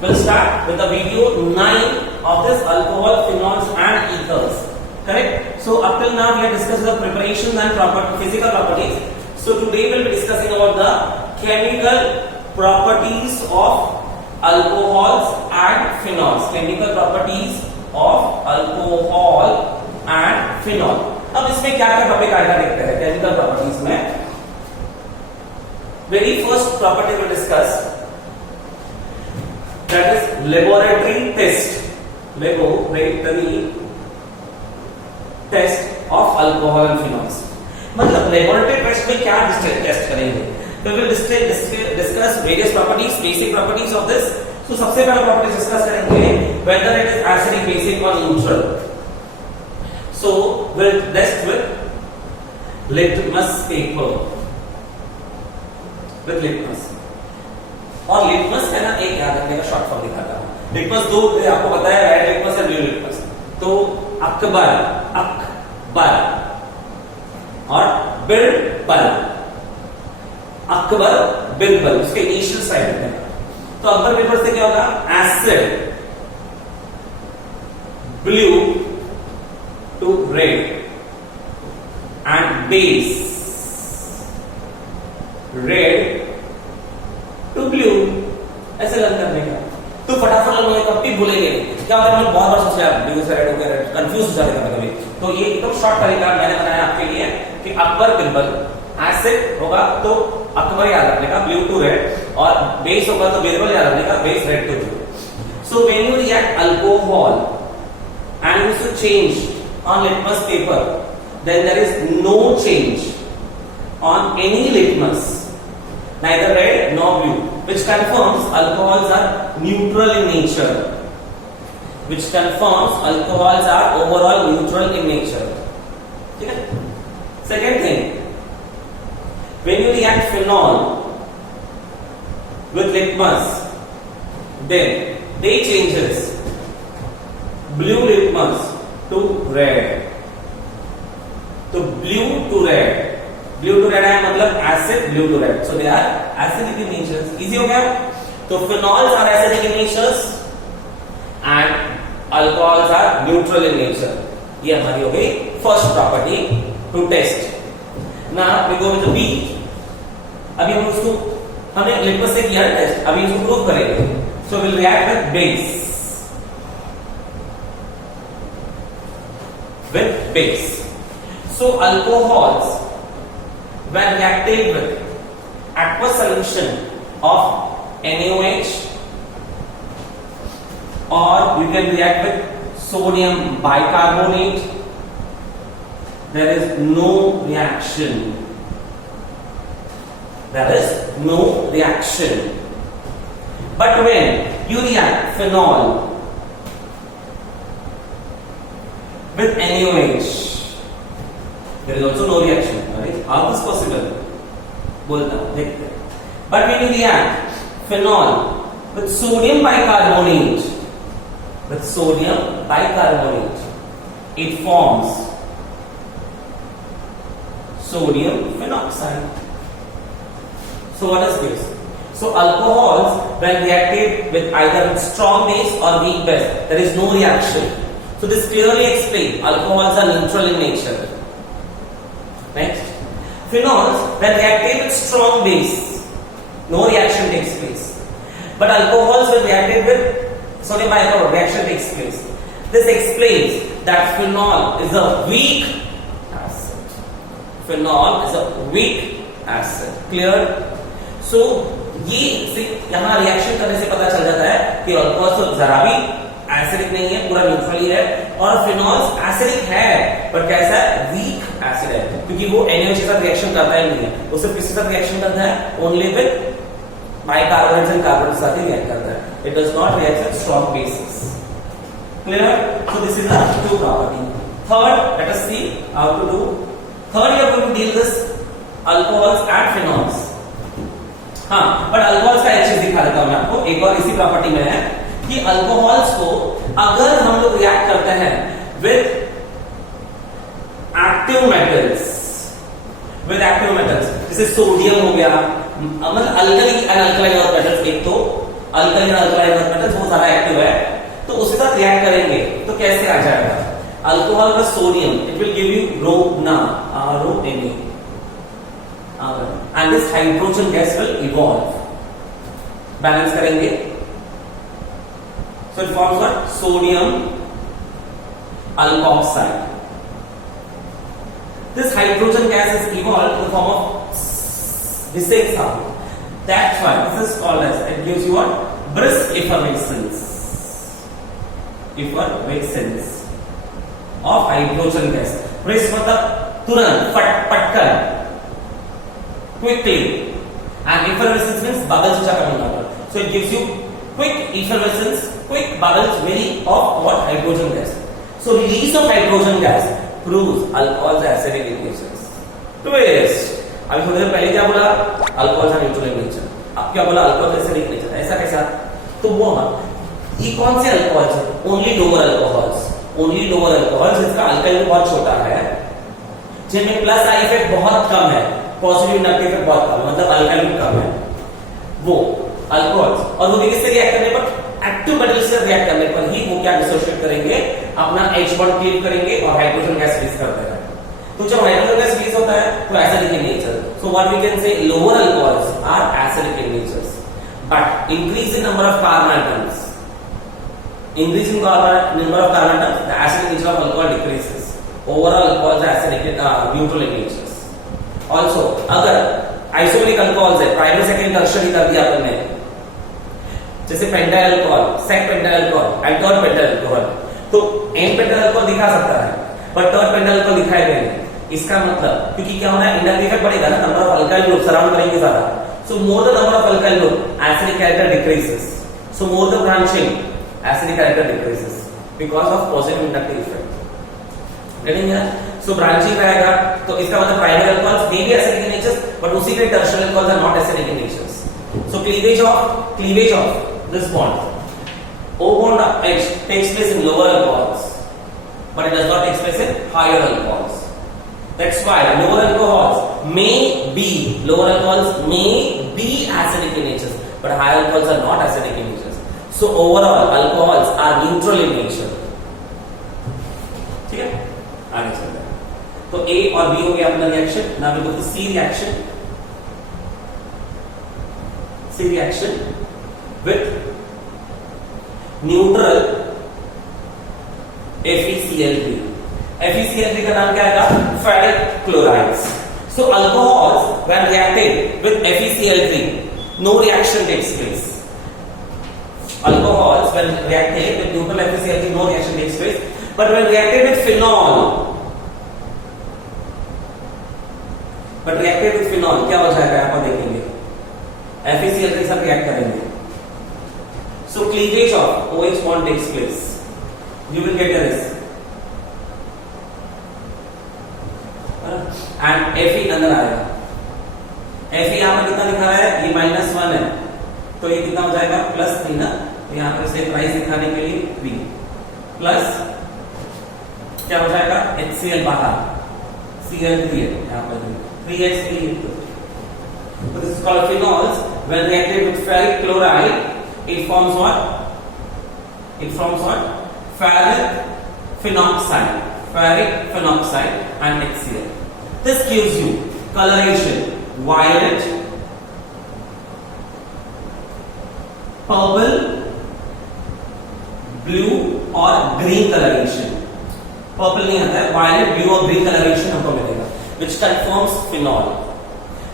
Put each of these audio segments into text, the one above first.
We'll start with the video 9 of this alcohol, phenols and ethers. Correct? So up till now we have discussed the preparations and physical properties. So today we'll be discussing about the chemical properties of alcohols and phenols. Chemical properties of alcohol and phenol. अब इसमें क्या क्या टॉपिक आएगा देखते हैं chemical properties में. Very first property we'll discuss, that is laboratory test. Laboratory test of alcohol and phenols. मतलब laboratory test में क्या टेस्ट करेंगे? तो we'll discuss various properties, basic properties of this. तो सबसे पहला प्रॉपर्टी डिस्कस करेंगे whether it is acidic, basic or neutral. So we'll test with litmus paper. With litmus. और लिटमस है ना, एक याद रखने का शॉर्ट फॉर्म दिखाता हूं. लिटमस दो आपको पता है, रेड लिटमस और ब्लू लिटमस. तो अकबर और बिरबल. अकबर बिरबल उसके इनिशियल साइड में. तो अकबर बिरबल से क्या होगा? Acid blue to red and base red to blue. ऐसे लर्न करने का. तो फटाफट लोग कभी भूलेंगे क्या होता है. मैंने बहुत बार सोचा ब्लू से रेड हो गया, कंफ्यूज हो जाते हैं कभी. तो ये एकदम शॉर्ट तरीका मैंने बनाया आपके लिए कि अकबर बिरबल. एसिड होगा तो अकबर याद रखने का, ब्लू टू रेड, और बेस होगा तो बिरबल याद रखने का, base red to blue. So when you react alcohol and you should change on litmus paper, then there is no change on any litmus, neither red nor blue, which confirms alcohols are neutral in nature. Which confirms alcohols are overall neutral in nature. ठीक है? Second thing, when you react phenol with litmus, then they changes blue litmus to red. तो blue to red. Blue to red है मतलब acid blue to red. So they are acidic in nature. Easy हो गया. तो phenols are acidic in nature and alcohols are neutral in nature. ये हमारी हो गई first property to test. Now we go with the B. अभी हम उसको हमने लिटमस से किया टेस्ट, अभी इसको प्रूव करेंगे. So will react with base. So alcohols when reacted with aqueous solution of NaOH, or you can react with sodium bicarbonate, there is no reaction. There is no reaction. But when you react phenol with NaOH, there is also no reaction. Right? How is possible? बोलता हूं, देखते हैं. But when you react phenol with sodium bicarbonate, it forms sodium phenoxide. So what is this? So alcohols, when reacted with either strong base or weak base, there is no reaction. So this clearly explains alcohols are neutral in nature. Next, phenols, when reacted with strong base, no reaction takes place. But alcohols, when reacted with sodium bicarbonate, reaction takes place. This explains that phenol is a weak acid. Phenol is a weak acid. Clear? So ये यहाँ रिएक्शन करने से पता चल जाता है कि अल्कोहल तो जरा भी एसिडिक नहीं है, पूरा न्यूट्रल ही है. और फिनॉल्स एसिडिक है पर कैसा है? वीक एसिड है, क्योंकि वो NaOH के साथ रिएक्शन करता ही नहीं है. वो सिर्फ किसके साथ रिएक्शन करता है? Only with bicarbonates and carbonate के साथ ही रिएक्ट करता है. It does not react with strong bases. Clear? So this is the two property. Third, let us see how to do. Third, you are going to deal this alcohols and phenols. हाँ, but alcohols का एक चीज दिखा देता हूं मैं आपको. एक और इसी प्रॉपर्टी में है कि अल्कोहल्स को अगर हम लोग रिएक्ट करते हैं विद एक्टिव मेटल्स, जैसे सोडियम हो गया, मतलब अल्कली एंड अल्कलाइन और मेटल्स. एक तो अल्कलाइन अल्कलाइन अर्थ मेटल्स वो ज्यादा एक्टिव है, तो उसके साथ रिएक्ट करेंगे तो कैसे आ जाएगा? अल्कोहल का sodium it will give you RONA, RONA, and this hydrogen gas will evolve. Balance करेंगे, so it forms what? Sodium alkoxide. This hydrogen gas is evolved in the form of Visek sound. That's why this is called as, it gives you what? Brisk effervescence. Effervescence of hydrogen gas. Brisk मतलब तुरंत, फटकर, quickly, and effervescence means bubbles which are coming out. So it gives you quick effervescence, quick bubbles very of what? Hydrogen gas. So release of hydrogen gas proves alcohols are acidic in nature. Twist. अभी थोड़ी देर पहले क्या बोला? अल्कोहल है neutral in nature. अब क्या बोला? Alcohol acidic nature. ऐसा कैसा? तो वो ये कौन से अल्कोहल्स है? Only lower alcohols. Only lower alcohols जिसका अल्काइल बहुत छोटा है, जिनमें प्लस आई इफेक्ट बहुत कम है, पॉजिटिव नेगेटिव इफेक्ट बहुत कम है, मतलब अल्काइल कम है, वो अल्कोहल्स. और वो भी किससे रिएक्ट करने पर? एक्टिव मेटल से रिएक्ट करने पर ही वो क्या डिसोसिएट करेंगे? अपना H बॉन्ड क्लीव करेंगे और हाइड्रोजन गैस रिलीज कर देगा. तो जब हाइड्रोजन गैस रिलीज होता है तो acidic in nature. So what we can say lower alcohols are acidic in nature, but increase in number of carbon items, increase in number of carbon atoms, the acidic nature of alcohol decreases. Overall alcohols are acidic, neutral in nature. Also, अगर isomeric alcohols है, primary secondary tertiary कर दिया आपने, जैसे pentyl alcohol, sec pentyl alcohol and third pentyl alcohol, तो n pentyl alcohol दिखा सकता है बट थर्ड पेंटाइल अल्कोहल दिखाएगा नहीं. इसका मतलब क्योंकि क्या होना है? इंडक्टिव इफेक्ट बढ़ेगा ना, number of alkyl group surround करेंगे ज्यादा. So more the number of alkyl group, acidic character decreases. So more the branching, acidic character decreases because of positive inductive effect. Getting here? So branching रहेगा, तो इसका मतलब primary alcohols may be acidic in nature, but उसी के tertiary alcohols are not acidic in nature. So cleavage of this bond, O bond H takes place in lower alcohols, but it does not take place in higher alcohols. That's why lower alcohols may be acidic in nature, but higher alcohols are not acidic in nature. So overall alcohols are neutral in nature. ठीक है, आगे चलते हैं. तो A और B हो गया अपना reaction. Now we go to C reaction. C reaction with neutral FeCl3. FeCl3 का नाम क्या आएगा? Ferric chlorides. So alcohols when reacted with FeCl3, no reaction takes place. Alcohols when reacted with neutral FeCl3, no reaction takes place, but when reacted with phenol क्या हो जाएगा? आप देखेंगे FeCl3 सब रिएक्ट करेंगे. So cleavage of OH bond takes place. You will get this and Fe अंदर आएगा. Fe यहाँ पर कितना लिखा है? ये -1 है, तो ये कितना हो जाएगा? +3 ना. तो यहाँ पर इसे प्राइस दिखाने के लिए 3 प्लस क्या हो जाएगा? HCl बाहर, Cl3 है यहाँ पर 3H3. So this is called phenols. When reacted with ferric chloride, it forms what? Ferric phenoxide and HCl. This gives you coloration violet, purple, blue और green coloration. पर्पल नहीं आता है, वायलेट, ब्लू और ग्रीन कलरेशन हमको मिलेगा, which confirms phenol.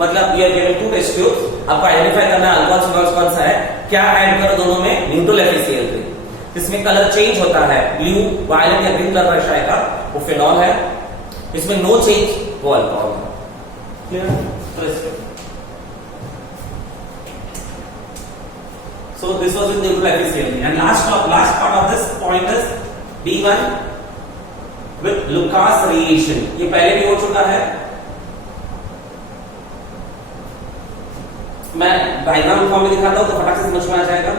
मतलब ये गिवन 2 test tubes, आपको आइडेंटिफाई करना है अल्कोहल फिनॉल्स कौन सा है, क्या ऐड करो दोनों में? Neutral FeCl3. इसमें कलर चेंज होता है, ब्लू, वायलेट या ग्रीन कलर रश आएगा, वो फिनॉल है. इसमें नो चेंज, वो अल्कोहल है. Clear? So this was with neutral FeCl3. And last part of this point is B1 with Lucas reaction. ये पहले भी हो चुका है. मैं डायग्राम फॉर्म में दिखाता हूं तो फटाक से समझ में आ जाएगा.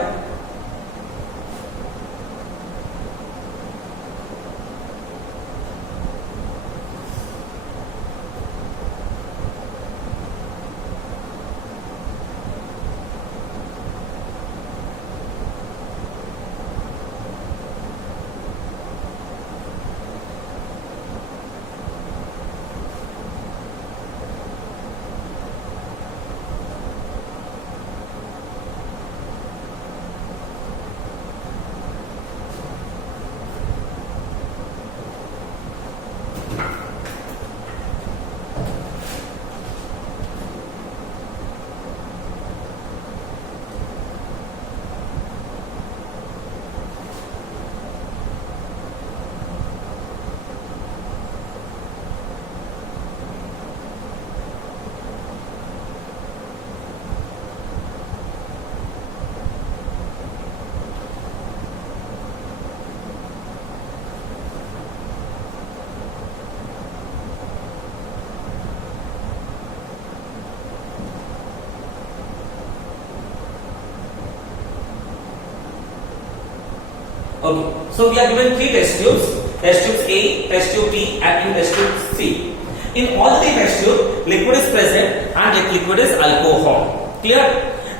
Okay, so we are given three test tubes. Test tube A, test tube B, and test tube C. In all three test tubes, liquid is present and that liquid is alcohol. Clear?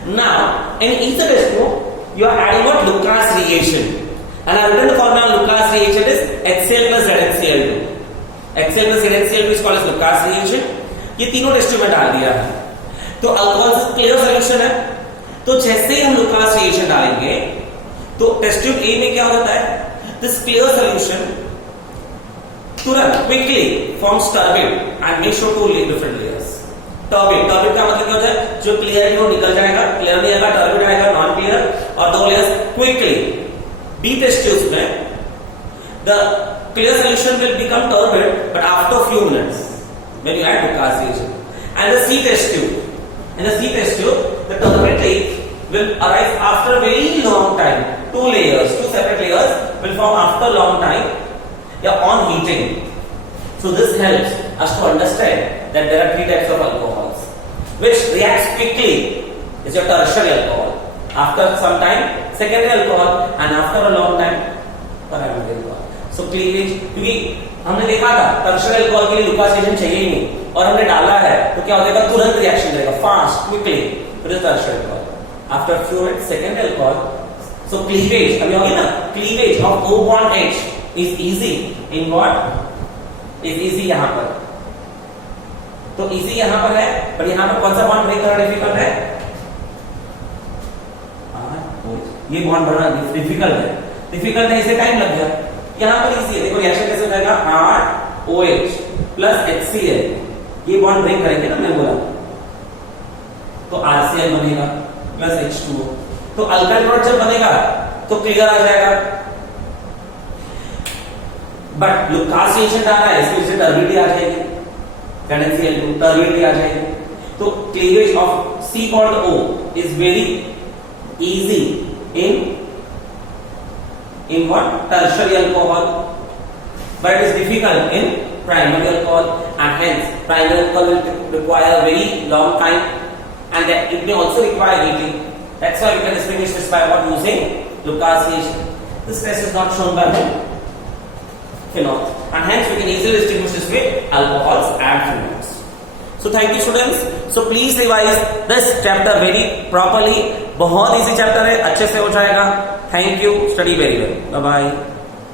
Now, in each test tube, you are adding what? Lucas reagent. And I written the formula Lucas reagent is HCl plus ZnCl2. HCl plus ZnCl2 is called as Lucas reagent. ये तीनों test tube में डाल दिया है. तो अल्कोहल से clear solution है. तो जैसे ही हम लुकास रिएक्शन डालेंगे तो टेस्ट ट्यूब ए में क्या होता है? दिस क्लियर सॉल्यूशन तुरंत quickly forms turbid and make sure to different layers. Turbid का मतलब क्या होता है? जो क्लियर है वो निकल जाएगा, क्लियर नहीं आएगा, टर्बिड आएगा, नॉन क्लियर, और दो layers quickly. B test tubes में the clear solution will become turbid but after few minutes when you add Lucas reagent. And the C test tube, in the C test tube, the turbid tape will arise after a very long time. Two separate layers will form after a long time, on heating. So this helps us to understand that there are three types of alcohols, which reacts quickly is your tertiary alcohol. After some time, secondary alcohol, and after a long time, primary alcohol. So cleavage, क्योंकि हमने देखा था tertiary alcohol के लिए Lucas reagent चाहिए ही नहीं, और हमने डाला है तो क्या हो जाएगा? तुरंत रिएक्शन करेगा, फास्ट, क्विकली. फिर tertiary alcohol, after few minutes secondary alcohol. So cleavage अभी होगी ना, cleavage of O bond H is easy in what? Is easy यहां पर. तो इजी यहां पर है, पर यहां पर कौन सा बॉन्ड ब्रेक करना डिफिकल्ट है? ये बॉन्ड बनना डिफिकल्ट है. डिफिकल्ट है, इसे टाइम लग गया. यहां पर इजी है. देखो रिएक्शन कैसे हो जाएगा? ROH plus HCl. ये बॉन्ड ब्रेक करेंगे ना, मैंने बोला, तो RCl बनेगा प्लस H2O. तो अल्काइल प्रोडक्ट जब बनेगा तो क्लियर आ जाएगा. बट लुकास रिएक्शन आ रहा है, इसकी वजह से टर्बिडिटी आ जाएगी, ZnCl2 टर्बिडिटी आ जाएगी. तो cleavage of C bond O is very easy in what? Tertiary alcohol, but it is difficult in primary alcohol, and hence primary alcohol will require a very long time, and that it may also require heating. That's why you can distinguish this by what? Using Lucas reagent. This test is not shown by phenol, and hence we can easily distinguish this with alcohols and phenols. So thank you students. So please revise this chapter very properly. बहुत easy chapter है, अच्छे से हो जाएगा. Thank you. Study very well. Bye bye.